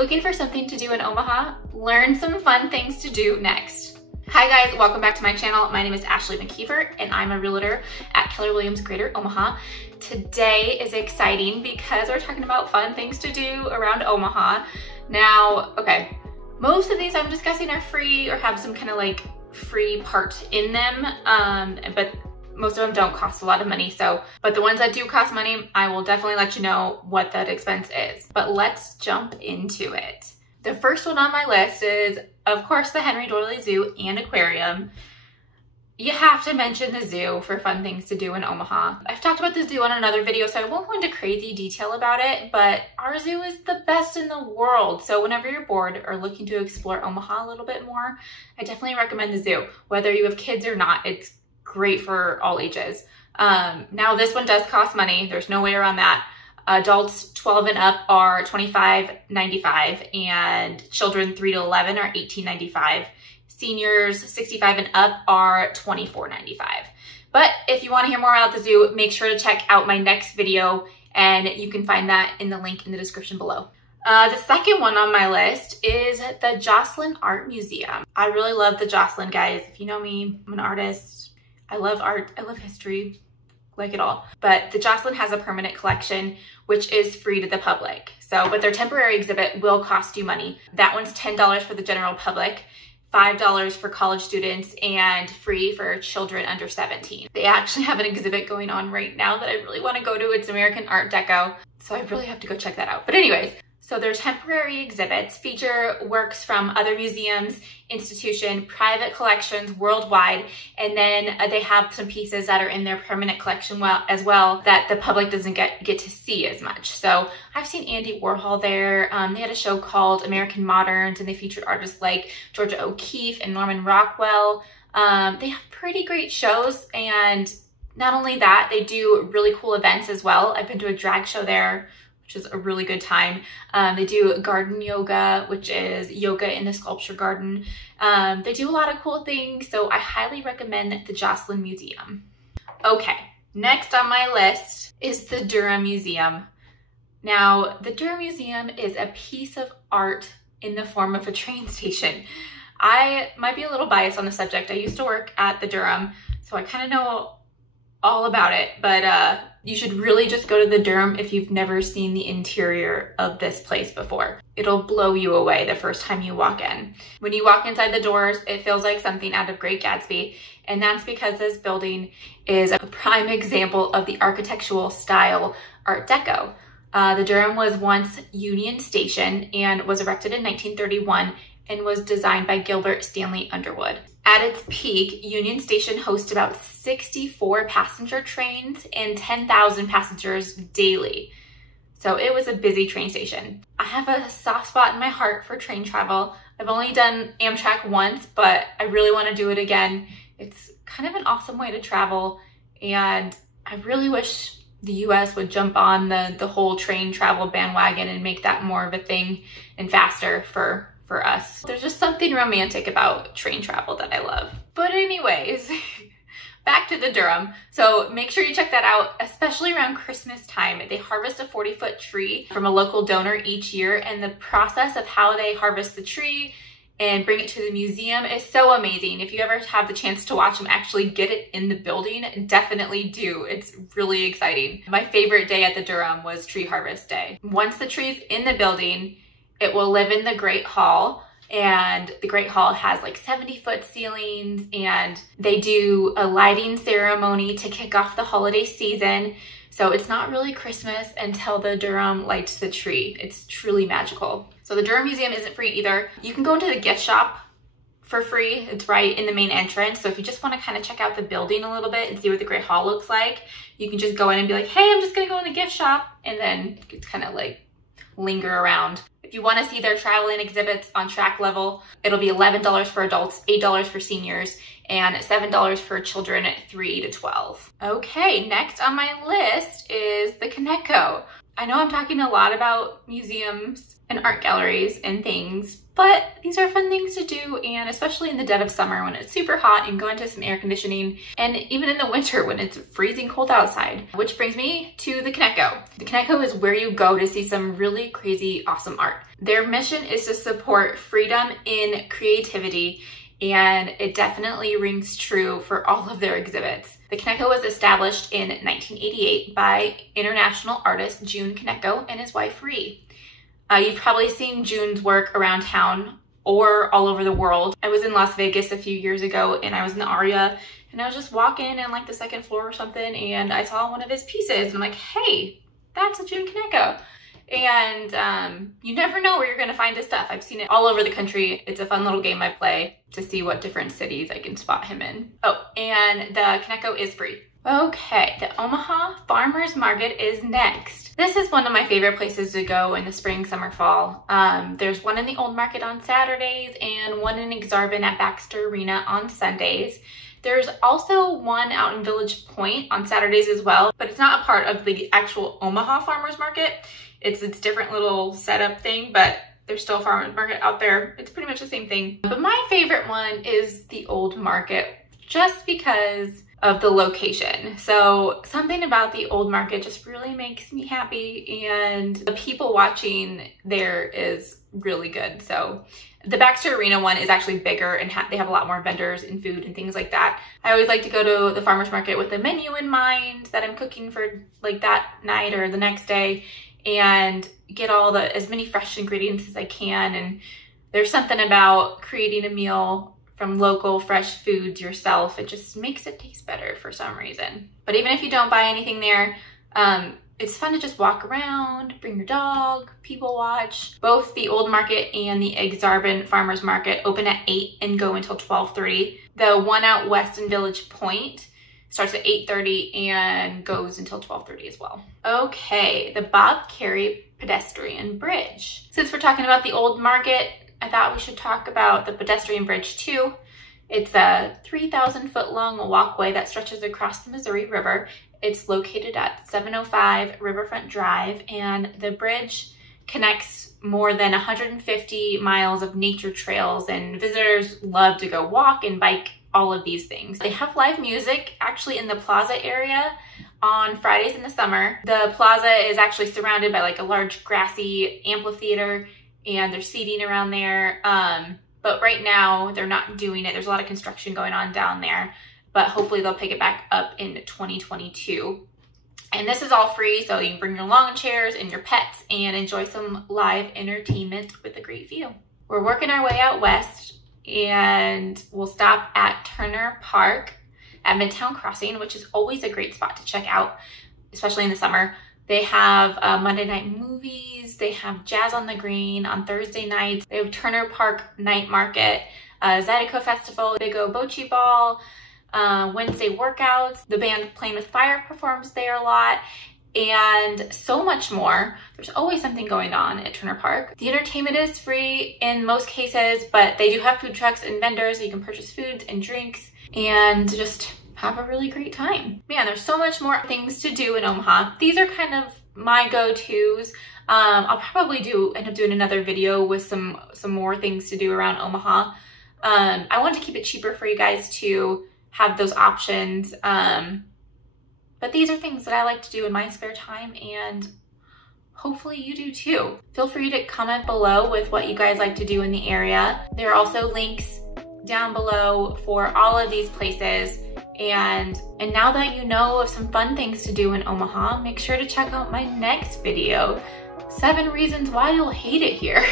Looking for something to do in Omaha? Learn some fun things to do next. Hi guys, welcome back to my channel. My name is Ashley Mckeever and I'm a realtor at Keller Williams Greater Omaha. Today is exciting because we're talking about fun things to do around Omaha. Now, okay, most of these I'm discussing are free or have some kind of like free part in them, but most of them don't cost a lot of money. But the ones that do cost money, I will definitely let you know what that expense is. But let's jump into it. The first one on my list is, of course, the Henry Doorly Zoo and Aquarium. You have to mention the zoo for fun things to do in Omaha. I've talked about the zoo on another video, so I won't go into crazy detail about it, but our zoo is the best in the world. So whenever you're bored or looking to explore Omaha a little bit more, I definitely recommend the zoo. Whether you have kids or not, it's great for all ages. Now this one does cost money. There's no way around that. Adults 12 and up are $25.95 and children 3 to 11 are $18.95. Seniors 65 and up are $24.95. But if you want to hear more about the zoo, make sure to check out my next video and you can find that in the link in the description below. The second one on my list is the Joslyn Art Museum. I really love the Joslyn, guys. If you know me, I'm an artist. I love art, I love history, like it all. But the Joslyn has a permanent collection, which is free to the public. But their temporary exhibit will cost you money. That one's $10 for the general public, $5 for college students, and free for children under 17. They actually have an exhibit going on right now that I really want to go to. It's American Art Deco, so I really have to go check that out. But anyways, so their temporary exhibits feature works from other museums, institutions, private collections worldwide, and then they have some pieces that are in their permanent collection as well that the public doesn't get to see as much. So I've seen Andy Warhol there. They had a show called American Moderns, and they featured artists like Georgia O'Keeffe and Norman Rockwell. They have pretty great shows, and not only that, they do really cool events as well. I've been to a drag show there, which is a really good time. They do garden yoga, which is yoga in the sculpture garden. They do a lot of cool things, so I highly recommend the Joslyn Museum. Okay, next on my list is the Durham Museum. Now, the Durham Museum is a piece of art in the form of a train station. I might be a little biased on the subject. I used to work at the Durham, so I kind of know all about it, but you should really just go to the Durham if you've never seen the interior of this place before. It'll blow you away the first time you walk in. When you walk inside the doors, it feels like something out of Great Gatsby, and that's because this building is a prime example of the architectural style Art Deco. The Durham was once Union Station and was erected in 1931 and was designed by Gilbert Stanley Underwood. At its peak, Union Station hosts about 64 passenger trains and 10,000 passengers daily. So it was a busy train station. I have a soft spot in my heart for train travel. I've only done Amtrak once, but I really want to do it again. It's kind of an awesome way to travel, and I really wish the US would jump on the whole train travel bandwagon and make that more of a thing and faster for us. There's just something romantic about train travel that I love. But anyways, back to the Durham. So make sure you check that out, especially around Christmas time. They harvest a 40-foot tree from a local donor each year, and the process of how they harvest the tree and bring it to the museum is so amazing. If you ever have the chance to watch them actually get it in the building, definitely do. It's really exciting. My favorite day at the Durham was tree harvest day. Once the tree's in the building, it will live in the Great Hall, and the Great Hall has like 70-foot ceilings, and they do a lighting ceremony to kick off the holiday season. So it's not really Christmas until the Durham lights the tree. It's truly magical. So the Durham Museum isn't free either. You can go into the gift shop for free. It's right in the main entrance. So if you just want to kind of check out the building a little bit and see what the Great Hall looks like, you can just go in and be like, hey, I'm just gonna go in the gift shop, and then it's kind of like linger around. If you want to see their traveling exhibits on track level, it'll be $11 for adults, $8 for seniors, and $7 for children 3 to 12. Okay, next on my list is the Kaneko. I know I'm talking a lot about museums and art galleries and things, but these are fun things to do, and especially in the dead of summer when it's super hot, you can go into some air conditioning, and even in the winter when it's freezing cold outside. Which brings me to the Kaneko. The Kaneko is where you go to see some really crazy, awesome art. Their mission is to support freedom in creativity, and it definitely rings true for all of their exhibits. The Kaneko was established in 1988 by international artist June Kaneko and his wife Ree. You've probably seen June's work around town or all over the world. I was in Las Vegas a few years ago, and I was in the Aria, and I was just walking in like the second floor or something, and I saw one of his pieces, and I'm like, hey, that's a June Kaneko. And you never know where you're gonna find his stuff. I've seen it all over the country. It's a fun little game I play to see what different cities I can spot him in. Oh, and the Kaneko is free. Okay, the Omaha Farmers Market is next. This is one of my favorite places to go in the spring, summer, fall. There's one in the Old Market on Saturdays and one in Exarban at Baxter Arena on Sundays. There's also one out in Village Point on Saturdays as well, but it's not a part of the actual Omaha Farmers Market. It's different little setup thing, but there's still a farmers market out there. It's pretty much the same thing. But my favorite one is the Old Market, just because of the location. So something about the Old Market just really makes me happy, and the people watching there is really good. So the Baxter Arena one is actually bigger, and they have a lot more vendors and food and things like that. I always like to go to the farmers market with a menu in mind that I'm cooking for like that night or the next day, and get as many fresh ingredients as I can. And there's something about creating a meal from local fresh foods yourself. It just makes it taste better for some reason. But even if you don't buy anything there, it's fun to just walk around, bring your dog, people watch. Both the Old Market and the Exarban Farmers Market open at 8 and go until 12:30. The one out west in Village Point starts at 8:30 and goes until 12:30 as well. Okay, the Bob Carey Pedestrian Bridge. Since we're talking about the Old Market, I thought we should talk about the Pedestrian Bridge too. It's a 3,000-foot long walkway that stretches across the Missouri River. It's located at 705 Riverfront Drive, and the bridge connects more than 150 miles of nature trails, and visitors love to go walk and bike all of these things. They have live music actually in the plaza area on Fridays in the summer. The plaza is actually surrounded by like a large grassy amphitheater, and there's seating around there. But right now they're not doing it. There's a lot of construction going on down there, but hopefully they'll pick it back up in 2022. And this is all free, so you can bring your lawn chairs and your pets and enjoy some live entertainment with a great view. We're working our way out west, and we'll stop at Turner Park at Midtown Crossing, which is always a great spot to check out, especially in the summer. They have Monday night movies, they have Jazz on the Green on Thursday nights, they have Turner Park Night Market, Zydeco Festival, they go Bocce Ball, Wednesday workouts, the band Playing with Fire performs there a lot, and so much more. There's always something going on at Turner Park. The entertainment is free in most cases, but they do have food trucks and vendors so you can purchase foods and drinks and just have a really great time. Man, there's so much more things to do in Omaha. These are kind of my go-tos. I'll probably end up doing another video with some more things to do around Omaha. I want to keep it cheaper for you guys to have those options. But these are things that I like to do in my spare time, and hopefully you do too. Feel free to comment below with what you guys like to do in the area. There are also links down below for all of these places. And now that you know of some fun things to do in Omaha, make sure to check out my next video, 7 reasons why you'll hate it here.